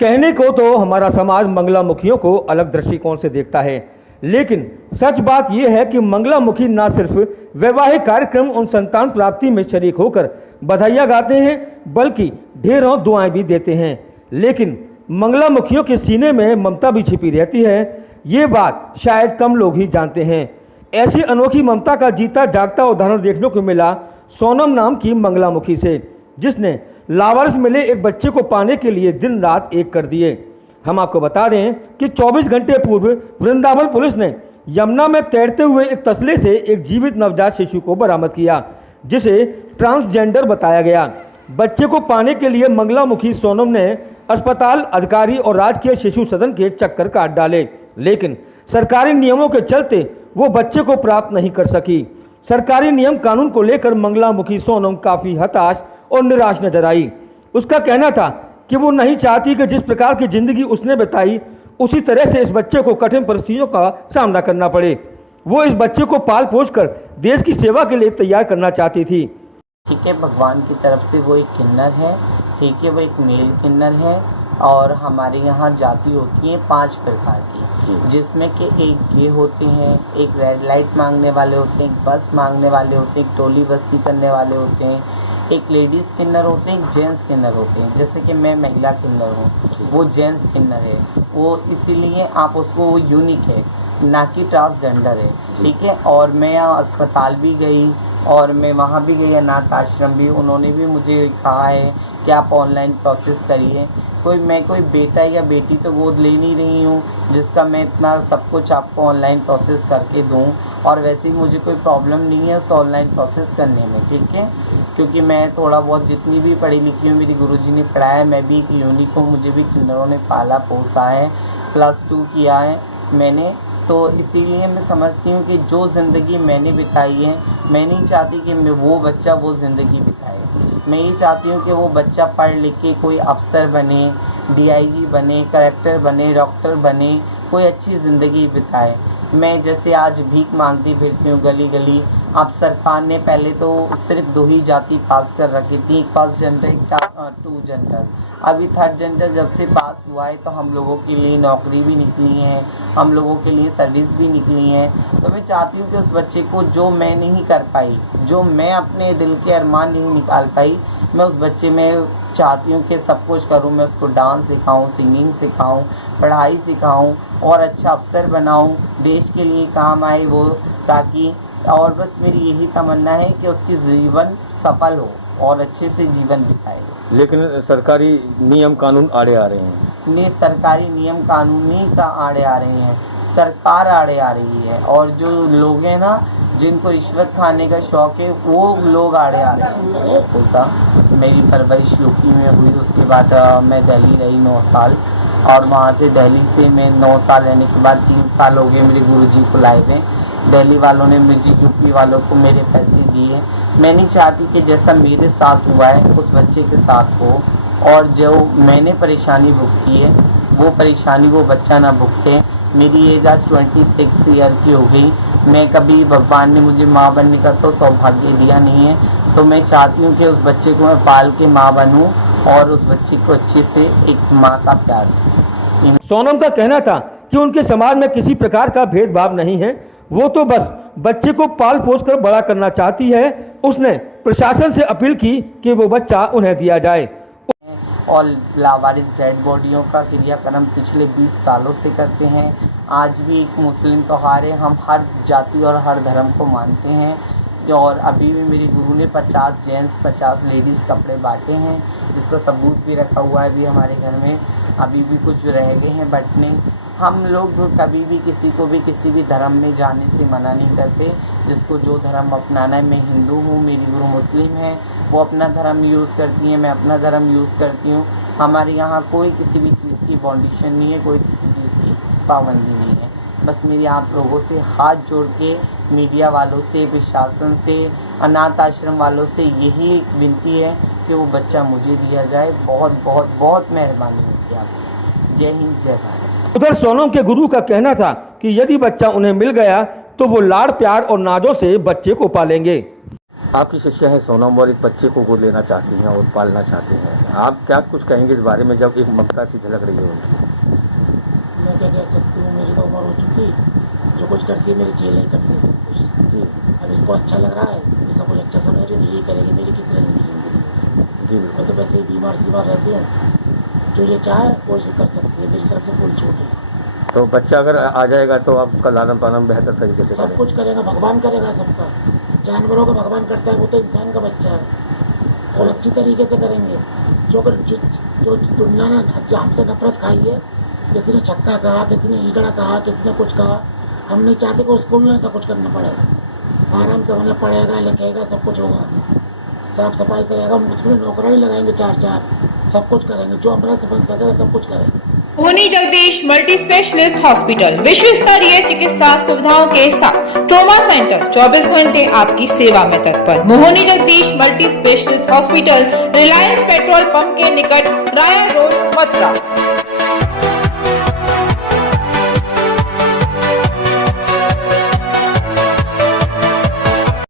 कहने को तो हमारा समाज मंगलामुखियों को अलग दृष्टिकोण से देखता है, लेकिन सच बात यह है कि मंगलामुखी न सिर्फ वैवाहिक कार्यक्रम और संतान प्राप्ति में शरीक होकर बधाइयाँ गाते हैं, बल्कि ढेरों दुआएं भी देते हैं। लेकिन मंगलामुखियों के सीने में ममता भी छिपी रहती है, ये बात शायद कम लोग ही जानते हैं। ऐसी अनोखी ममता का जीता जागता उदाहरण देखने को मिला सोनम नाम की मंगलामुखी से, जिसने लावारिस मिले एक बच्चे को पाने के लिए दिन रात एक कर दिए। हम आपको बता दें कि 24 घंटे पूर्व वृंदावन पुलिस ने यमुना में तैरते हुए एक तसले से एक जीवित नवजात शिशु को बरामद किया, जिसे ट्रांसजेंडर बताया गया। बच्चे को पाने के लिए मंगलामुखी सोनम ने अस्पताल, अधिकारी और राजकीय शिशु सदन के चक्कर काट डाले, लेकिन सरकारी नियमों के चलते वो बच्चे को प्राप्त नहीं कर सकी। सरकारी नियम कानून को लेकर मंगलामुखी सोनम काफ़ी हताश और निराश नजर आई। उसका कहना था कि वो नहीं चाहती कि जिस प्रकार की जिंदगी उसने बिताई उसी तरह से इस बच्चे को कठिन परिस्थितियों का सामना करना पड़े। वो इस बच्चे को पाल पोस कर देश की सेवा के लिए तैयार करना चाहती थी। ठीक है, भगवान की तरफ से वो एक किन्नर है, ठीक है, वो एक मेल किन्नर है। और हमारे यहाँ जाति होती है 5 प्रकार की, जिसमें कि एक ये होते हैं, एक रेड लाइट मांगने वाले होते हैं, एक बस मांगने वाले होते हैं, एक टोली बस्ती करने वाले होते हैं, एक लेडीज़ किन्नर होते हैं, एक जेंट्स किन्नर होते हैं। जैसे कि मैं महिला किन्नर हूँ, वो जेंट्स किन्नर है, वो इसीलिए आप उसको वो यूनिक है, ना कि ट्रांसजेंडर है, ठीक है। और मैं यहाँ अस्पताल भी गई और मैं वहाँ भी गई, अनाथ आश्रम भी, उन्होंने भी मुझे कहा है कि आप ऑनलाइन प्रोसेस करिए। मैं कोई बेटा या बेटी तो गोद ले नहीं रही हूँ जिसका मैं इतना सब कुछ आपको ऑनलाइन प्रोसेस करके दूँ, और वैसे ही मुझे कोई प्रॉब्लम नहीं है उस ऑनलाइन प्रोसेस करने में, ठीक है। क्योंकि मैं थोड़ा बहुत जितनी भी पढ़ी लिखी हूँ, मेरी गुरुजी ने पढ़ाया, मैं भी एक यूनिक हूँ, मुझे भी किन्नरों ने पाला पोसा है, +2 किया है मैंने। तो इसीलिए मैं समझती हूँ कि जो ज़िंदगी मैंने बिताई है, मैं नहीं चाहती कि वो बच्चा वो ज़िंदगी बिताए। मैं ये चाहती हूँ कि वो बच्चा पढ़ लिख के कोई अफसर बने, DIG बने, कलेक्टर बने, डॉक्टर बने, कोई अच्छी ज़िंदगी बिताए। मैं जैसे आज भीख मांगती फिरती हूँ गली गली। अब सरकार ने पहले तो सिर्फ 2 ही जाति पास कर रखी थी, एक फर्स्ट जेंडर, एक 2 जेंडर। अभी 3rd जेंडर जब से पास हुआ है तो हम लोगों के लिए नौकरी भी निकली है, हम लोगों के लिए सर्विस भी निकली है। तो मैं चाहती हूँ कि उस बच्चे को जो मैं नहीं कर पाई, जो मैं अपने दिल के अरमान नहीं निकाल पाई, मैं उस बच्चे में चाहती हूँ कि सब कुछ करूँ। मैं उसको डांस सिखाऊँ, सिंगिंग सिखाऊँ, पढ़ाई सिखाऊँ और अच्छा अफसर बनाऊँ, देश के लिए काम आए वो, ताकि और बस मेरी यही तमन्ना है कि उसकी जीवन सफल हो और अच्छे से जीवन बिताए। लेकिन सरकारी नियम कानून आड़े आ रहे हैं। नहीं, सरकारी नियम कानून नहीं का आड़े आ रहे हैं, सरकार आड़े आ रही है। और जो लोग हैं ना, जिनको रिश्वत खाने का शौक है, वो लोग आड़े आ रहे हैं। ऐसा मेरी परवरिश यूपी में हुई, उसके बाद मैं दिल्ली रही 9 साल, और वहाँ से दिल्ली से मैं 9 साल रहने के बाद 3 साल हो गए मेरे गुरुजी को लाए हुए। दिल्ली वालों ने मुझे यूपी वालों को मेरे पैसे दिए। मैं नहीं चाहती कि जैसा मेरे साथ हुआ है उस बच्चे के साथ हो, और जो मैंने परेशानी भुगती है वो परेशानी वो बच्चा ना भुगते। मेरी एज आज 26 ईयर की हो गई। मैं कभी, भगवान ने मुझे माँ बनने का तो सौभाग्य दिया नहीं है, तो मैं चाहती हूँ कि उस बच्चे को मैं पाल के माँ बनूँ और उस बच्चे को अच्छे से एक माँ का प्यार दूँ। सोनम का कहना था कि उनके समाज में किसी प्रकार का भेदभाव नहीं है, वो तो बस बच्चे को पाल पोस कर बड़ा करना चाहती है। उसने प्रशासन से अपील की कि वो बच्चा उन्हें दिया जाए। और लावारिस डेड बॉडियों का क्रियाक्रम पिछले 20 सालों से करते हैं। आज भी एक मुस्लिम त्यौहार है, हम हर जाति और हर धर्म को मानते हैं। और अभी भी मेरे गुरु ने 50 जेंट्स 50 लेडीज़ कपड़े बांटे हैं, जिसका सबूत भी रखा हुआ है अभी हमारे घर में। अभी भी कुछ रह गए हैं बंटने। हम लोग कभी भी किसी भी धर्म में जाने से मना नहीं करते। जिसको जो धर्म अपनाना है, मैं हिंदू हूँ, मेरी गुरु मुस्लिम है, वो अपना धर्म यूज़ करती है, मैं अपना धर्म यूज़ करती हूँ। हमारे यहाँ कोई किसी भी चीज़ की बाउंडेशन नहीं है, कोई किसी चीज़ की पाबंदी नहीं है। बस मेरी आप लोगों से हाथ जोड़ के, मीडिया वालों से, प्रशासन से, अनाथ आश्रम वालों से यही एक विनती है कि वो बच्चा मुझे दिया जाए। बहुत बहुत बहुत मेहरबानी होगी आपकी। जय हिंद, जय भारत। उधर सोनम के गुरु का कहना था कि यदि बच्चा उन्हें मिल गया तो वो लाड़ प्यार और नाजों से बच्चे को पालेंगे। आपकी शिष्या है सोनम और एक बच्चे को गोद लेना चाहती हैं और पालना चाहती हैं, आप क्या कुछ कहेंगे इस बारे में जब एक ममता सी झलक रही है उनकी? मैं क्या कह सकती हूँ, मेरी तो उम्र हो चुकी, जो कुछ करती है मेरी चेले ही करती है सब कुछ। जी अब इसको अच्छा लग रहा है, ये सब कुछ अच्छा समझ रही है, यही करेगी, मेरी किस तरह की जिंदगी। जी मैं तो वैसे ही बीमार रहती हूँ, जो ये चाहे वो इसे कर सकती है, मेरी तरफ से कोई छूट नहीं। तो बच्चा अगर आ जाएगा तो आप उसका लालन पालन बेहतर तरीके से सब करेंगे? कुछ करेगा, भगवान करेगा सबका। जानवरों का भगवान करता है, वो तो इंसान का बच्चा है, और अच्छी तरीके से करेंगे। जो दुनिया ने हमसे नफरत खाई है, किसी ने छक्का कहा, किसी ने ईगड़ा कहा, किसी ने कुछ कहा, हम नहीं चाहते कि उसको भी ऐसा कुछ करना पड़ेगा। आराम से उन्हें पढ़ेगा, लिखेगा, सब कुछ होगा, साफ सफाई से रहेगा, मुझको नौकरी भी लगाएंगे 4-4, सब कुछ करेंगे, जो हमारे से बन सकेगा सब कुछ करेंगे। मोहनी जगदीश मल्टी स्पेशलिस्ट हॉस्पिटल विश्व स्तरीय चिकित्सा सुविधाओं के साथ ट्रॉमा सेंटर 24 घंटे आपकी सेवा में तत्पर। Mohini Jagdish multi specialist hospital, Reliance petrol pump के निकट, राया रोड, मथुरा।